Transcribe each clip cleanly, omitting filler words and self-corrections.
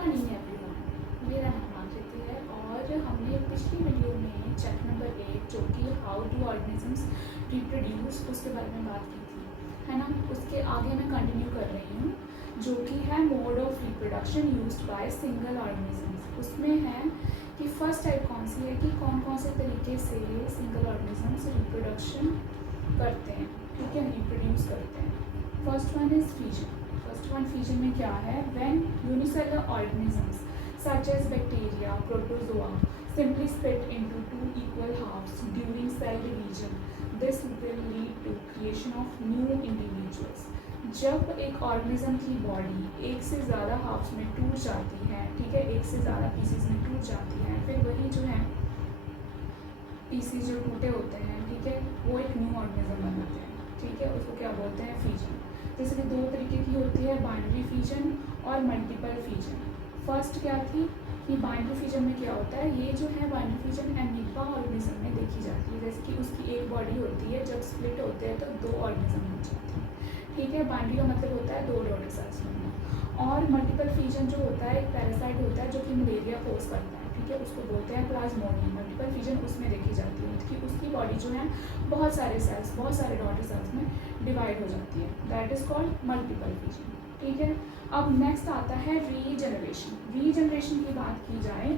Morning everyone, मेरा नाम आकृति है और हमने पिछली वीडियो में चैप्टर नंबर 8 जो कि हाउ डू ऑर्गेनिजम्स रिप्रोड्यूस उसके बारे में बात की थी, है ना। उसके आगे मैं कंटिन्यू कर रही हूँ जो कि है mode of reproduction used by single organisms. उसमें है कि फर्स्ट टाइप कौन सी है कि कौन कौन से तरीके से सिंगल ऑर्गेनिजम्स रिप्रोडक्शन करते हैं, ठीक है, रिप्रोड्यूस करते हैं। First one is fusion. First one fusion में क्या है, when unicellular organisms such as bacteria, protozoa simply split into two equal halves during cell division. This will lead to creation of new individuals. जब एक organism की body एक से ज़्यादा halves में टूट जाती है, ठीक है, एक से ज़्यादा पीसेस में टूट जाती है, फिर वही जो है पीसेस जो टूटे होते हैं, ठीक है, वो एक न्यू ऑर्गेनिज्म बनाते हैं, ठीक है। उसको क्या बोलते हैं, फ्यूजन। जैसे कि दो तरीके की होती है, बाइनरी फ्यूजन और मल्टीपल फ्यूजन। फर्स्ट क्या थी कि बाइनरी फ्यूजन में क्या होता है, ये जो है बाइनरी फ्यूजन एमीबा ऑर्गेनिज्म में देखी जाती है। जैसे कि उसकी एक बॉडी होती है, जब स्प्लिट होते हैं तो दो ऑर्गेनिज्म बन जाते हैं, ठीक है। बाइनरी का मतलब होता है दो डॉटर सेल्स बनना। और मल्टीपल फ्यूजन जो होता है एक पैरासाइट होता है जो कि मलेरिया कोज करता है, ठीक है, उसको बोलते हैं प्लाज्मोडियम। मल्टीपल फ्यूजन उसमें देखी जाती है कि उसकी बॉडी जो है बहुत सारे सेल्स, बहुत सारे डॉटर सेल्स में डिवाइड हो जाती है, that is called multiple fusion, ठीक है। अब नेक्स्ट आता है रीजनरेशन। रीजनरेशन की बात की जाए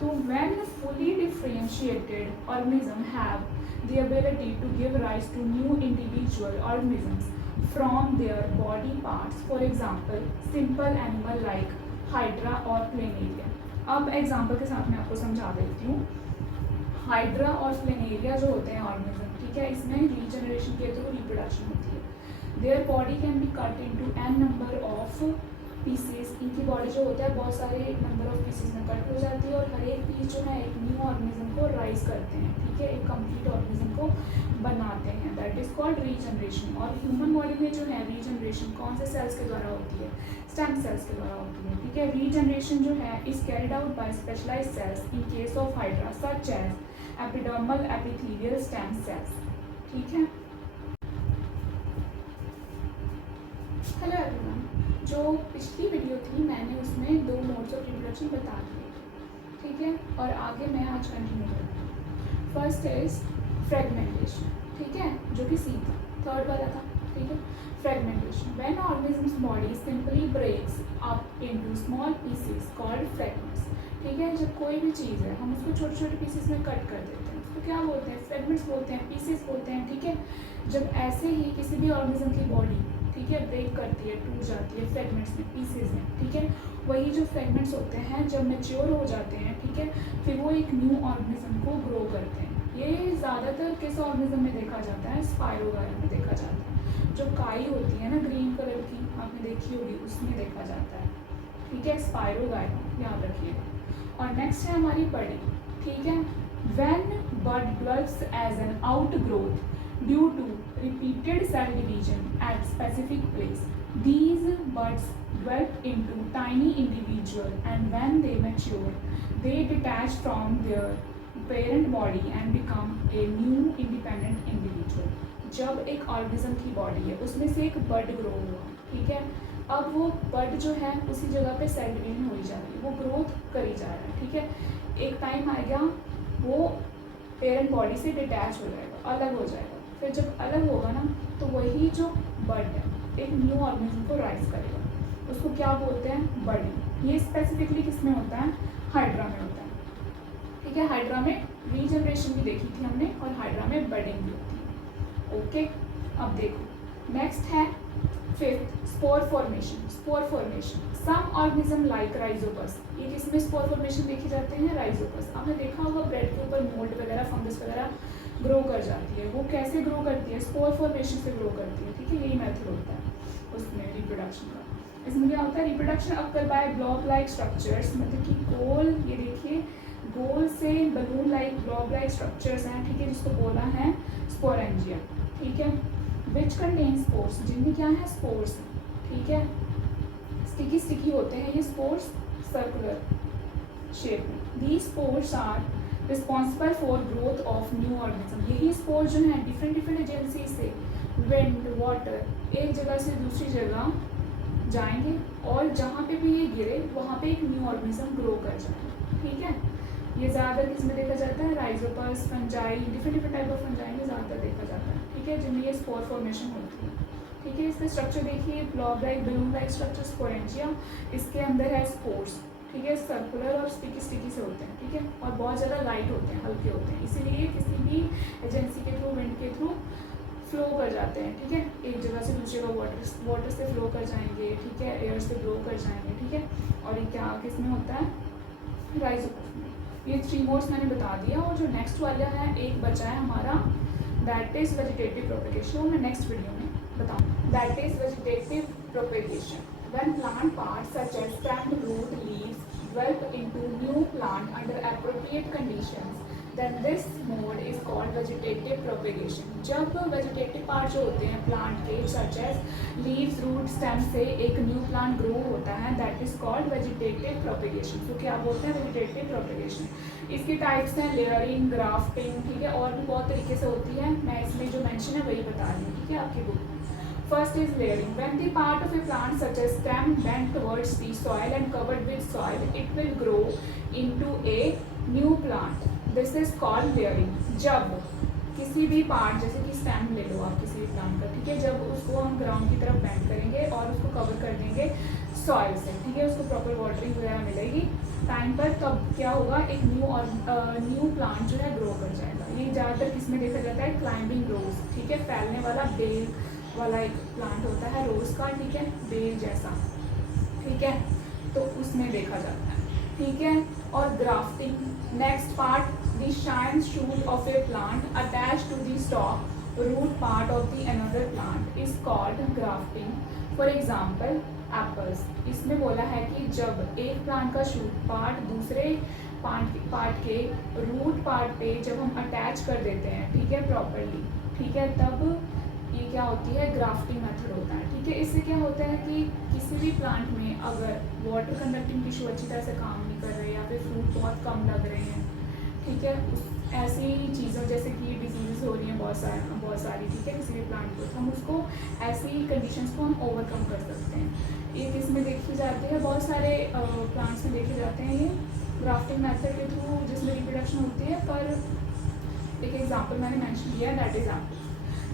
तो when fully differentiated organism have the ability to give rise to new individual organisms from their body parts, for example simple animal like hydra और प्लेनेरिया। अब एग्जांपल के साथ मैं आपको समझा देती हूँ। हाइड्रा और प्लेनेरिया जो होते हैं ऑर्गेनिज्म, ठीक है, इसमें रीजनरेशन के थ्रू रिप्रोडक्शन होती है। Their body can be cut into an number of pieces. इनकी बॉडी जो होता है बहुत सारे नंबर ऑफ पीसेस में कट हो जाती है और हर एक पीस जो है एक न्यू ऑर्गेनिज्म को राइज करते हैं, ठीक है, एक कंप्लीट ऑर्गेनिज्म को बनाते हैं, दैट इज कॉल्ड रीजनरेशन। और ह्यूमन बॉडी में जो है रीजनरेशन कौन से सेल्स के द्वारा होती है, स्टेम सेल्स के द्वारा होती है, ठीक है। रीजनरेशन जो है is carried out by specialised cells in case of hydra such as epidermal epithelial stem cells, ठीक है। हेलो एवरीवन, जो पिछली वीडियो थी मैंने उसमें दो मोड्स ऑफ रिप्रोडक्शन बता दिए, ठीक है, और आगे मैं आज कंटिन्यू करती हूँ। फर्स्ट इज फ्रेगमेंटेशन, ठीक है, जो कि सी था, थर्ड वाला था, ठीक है। Fragmentation when organisms body simply breaks up into small pieces called fragments, ठीक है। जब कोई भी चीज़ है हम उसको छोटे छोटे पीसेस में कट कर देते हैं, उसको क्या बोलते हैं, फ्रेगमेंट्स बोलते हैं, पीसेस बोलते हैं, ठीक है। जब ऐसे ही किसी भी ऑर्गेनिज्म की बॉडी, ठीक है, ब्रेक करती है, टूट जाती है फ्रेगमेंट्स में, पीसेस में, ठीक है, वही जो फ्रेगमेंट्स होते हैं जब मैच्योर हो जाते हैं, ठीक है, फिर वो एक न्यू ऑर्गेनिज्म को ग्रो करते हैं। ये ज़्यादातर किस ऑर्गेनिज्म में देखा जाता है, स्पाइरोगायरा में देखा जाता है। जो काई होती है ना ग्रीन कलर की, आपने देखी होगी, उसमें देखा जाता है, ठीक है, स्पाइरोगायरा, याद रखिएगा। और नेक्स्ट है हमारी बडिंग, ठीक है। When bud develops as an outgrowth due to repeated cell division at specific place, these buds develop into tiny individual and when they mature they detach from their parent body and become a new independent individual. जब एक organism की body है उसमें से एक बड grow हुआ, ठीक है, अब वो बड जो है उसी जगह पे सेल डिवीजन हो जा रही है, वो ग्रोथ करी जा रहा है, ठीक है। एक टाइम आएगा वो पेरेंट बॉडी से डिटैच हो जाएगा, अलग हो जाएगा। फिर जब अलग होगा ना तो वही जो बड है एक न्यू ऑर्गेनिज्म को राइज करेगा, उसको क्या बोलते हैं, बडिंग। ये स्पेसिफिकली किस में होता है, हाइड्रा में होता है, ठीक है। हाइड्रा में रीजनरेशन भी देखी थी हमने और हाइड्रा में बडिंग भी होती है, ओके। अब देखो नेक्स्ट है fifth, spore formation. Spore formation some organism like rhizopus, ये किसमें स्पोर फॉर्मेशन देखे जाते हैं, राइजोपस। आपने देखा होगा ब्रेड के ऊपर मोल्ड वगैरह, फंगस वगैरह ग्रो कर जाती है। वो कैसे ग्रो करती है, स्पोर फॉर्मेशन से ग्रो करती है, ठीक है। यही मेथड होता है उसमें रिप्रोडक्शन का। इसमें क्या होता है, reproduction occur by block like structures, मतलब कि गोल, ये देखिए गोल से balloon like block like structures हैं, ठीक है, जिसको बोला है स्पोरेंजिया, ठीक है। विच कंटेन स्पोर्स, जिनमें क्या है, स्पोर्स, ठीक है, स्टिकी स्टिकी होते हैं ये स्पोर्स, सर्कुलर शेप में। These spores are responsible for growth of new organism. यही स्पोर्स जो है डिफरेंट डिफरेंट एजेंसी से, विंड, वाटर, एक जगह से दूसरी जगह जाएंगे और जहाँ पे भी ये गिरे वहाँ पे एक न्यू ऑर्गेनिज्म ग्रो कर जाए, ठीक है। ये ज़्यादातर किस में देखा जाता है, Rhizopus, fungi, different type of fungi में ज़्यादातर देखा जाता है, ठीक है, जिनमें ये स्पोर फॉर्मेशन होती है, ठीक है। इसका स्ट्रक्चर देखिए, blob like, balloon like structure, sporangia, इसके अंदर है स्पोर्स, ठीक है, सर्कुलर और स्टिकी से होते हैं, ठीक है, और बहुत ज़्यादा लाइट होते हैं, हल्के होते हैं, इसीलिए किसी भी एजेंसी के थ्रू, विंड के थ्रू फ्लो कर जाते हैं, ठीक है, एक जगह से दूसरी जगह वाटर से फ्लो कर जाएंगे, ठीक है, एयर से फ्लो कर जाएंगे, ठीक है। और ये क्या किस में होता है, राइजोपस में। ये 3 मोड्स मैंने बता दिया, और जो नेक्स्ट वाला है एक बचा है हमारा, दैट इज़ वेजिटेटिव प्रोपेगेशन, वो मैं नेक्स्ट वीडियो में बताऊँ। That is vegetative propagation when plant parts such as stem, root, leaves develop into new plant under appropriate conditions, then this mode is called vegetative propagation। जब vegetative part जो होते हैं plant के, such as leaves, root, stem से एक new plant grow होता है, that is called vegetative propagation. तो क्या बोलते हैं, वेजिटेटिव प्रोपेगेशन। इसकी टाइप्स हैं लेयरिंग, ग्राफ्टिंग, ठीक है, और भी बहुत तरीके से होती है, मैं इसमें जो मेंशन है वही बता रही हूँ, ठीक है, आपकी बुक में। First is layering. When the part of a plant such as stem bent towards the soil and covered with soil, it will grow into a new plant. This is called layering. जब किसी भी part, जैसे कि stem ले लो आप किसी भी plant का, ठीक है, जब उसको हम ग्राउंड की तरफ बेंड करेंगे और उसको कवर कर देंगे सॉइल से, ठीक है, उसको प्रॉपर वाटरिंग वगैरह मिलेगी टाइम पर, तब क्या होगा, एक न्यू प्लांट जो है ग्रो कर जाएगा। ये ज़्यादातर किस में देखा जाता है, क्लाइंबिंग रोज, ठीक है, फैलने वाला बेल वाला एक प्लांट होता है रोज का, ठीक है, बेल जैसा, ठीक है, तो उसमें देखा जाता है, ठीक है। और grafting, next part, the shine shoot of a plant attach to the stock root part of the another plant is called grafting. For example apples, इसमें बोला है कि जब एक प्लांट का शूट पार्ट दूसरे पार्ट के रूट पार्ट पे जब हम अटैच कर देते हैं, ठीक है, प्रॉपरली, ठीक है, तब ये क्या होती है, ग्राफ्टिंग मेथड होता है, ठीक है। इससे क्या होता है कि किसी भी प्लांट में अगर वाटर कंडक्टिंग टिश्यू अच्छी तरह से काम नहीं कर रहे या फिर फ्रूट बहुत कम लग रहे हैं, ठीक है, ऐसी चीज़ों जैसे कि डिजीज़ हो रही हैं बहुत सारी, ठीक है, किसी भी प्लांट को, तो हम उसको ऐसी कंडीशंस को हम ओवरकम कर सकते हैं। ये किस में देखी जाती है, बहुत सारे प्लांट्स में देखे जाते हैं ये ग्राफ्टिंग मेथड के थ्रू, जिसमें रिप्रोडक्शन होती है। पर एक एग्जाम्पल मैंने मैंशन किया है, दैट इज एप्पल,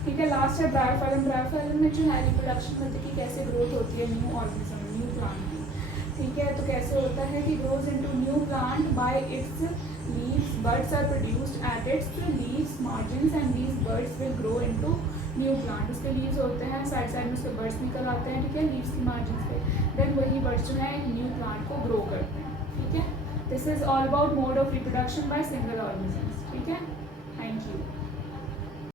ठीक है। लास्ट है ब्रायोफाइलम। ब्रायोफाइलम में जो है रिप्रोडक्शन मतलब कि कैसे ग्रोथ होती है न्यू ऑर्गेनिज्म, न्यू प्लांट की, ठीक है, तो कैसे होता है कि grows into new plant by its leaves, buds are produced at its leaves margins and these buds will grow into new plant. उसके लीव्स होते हैं, साइड में उसके बर्ड्स निकल आते हैं, ठीक है, लीव्स की मार्जिन पे, देन वही बर्ड्स जो है न्यू प्लांट को ग्रो करते हैं, ठीक है। This is all about mode of reproduction by single organisms, ठीक है।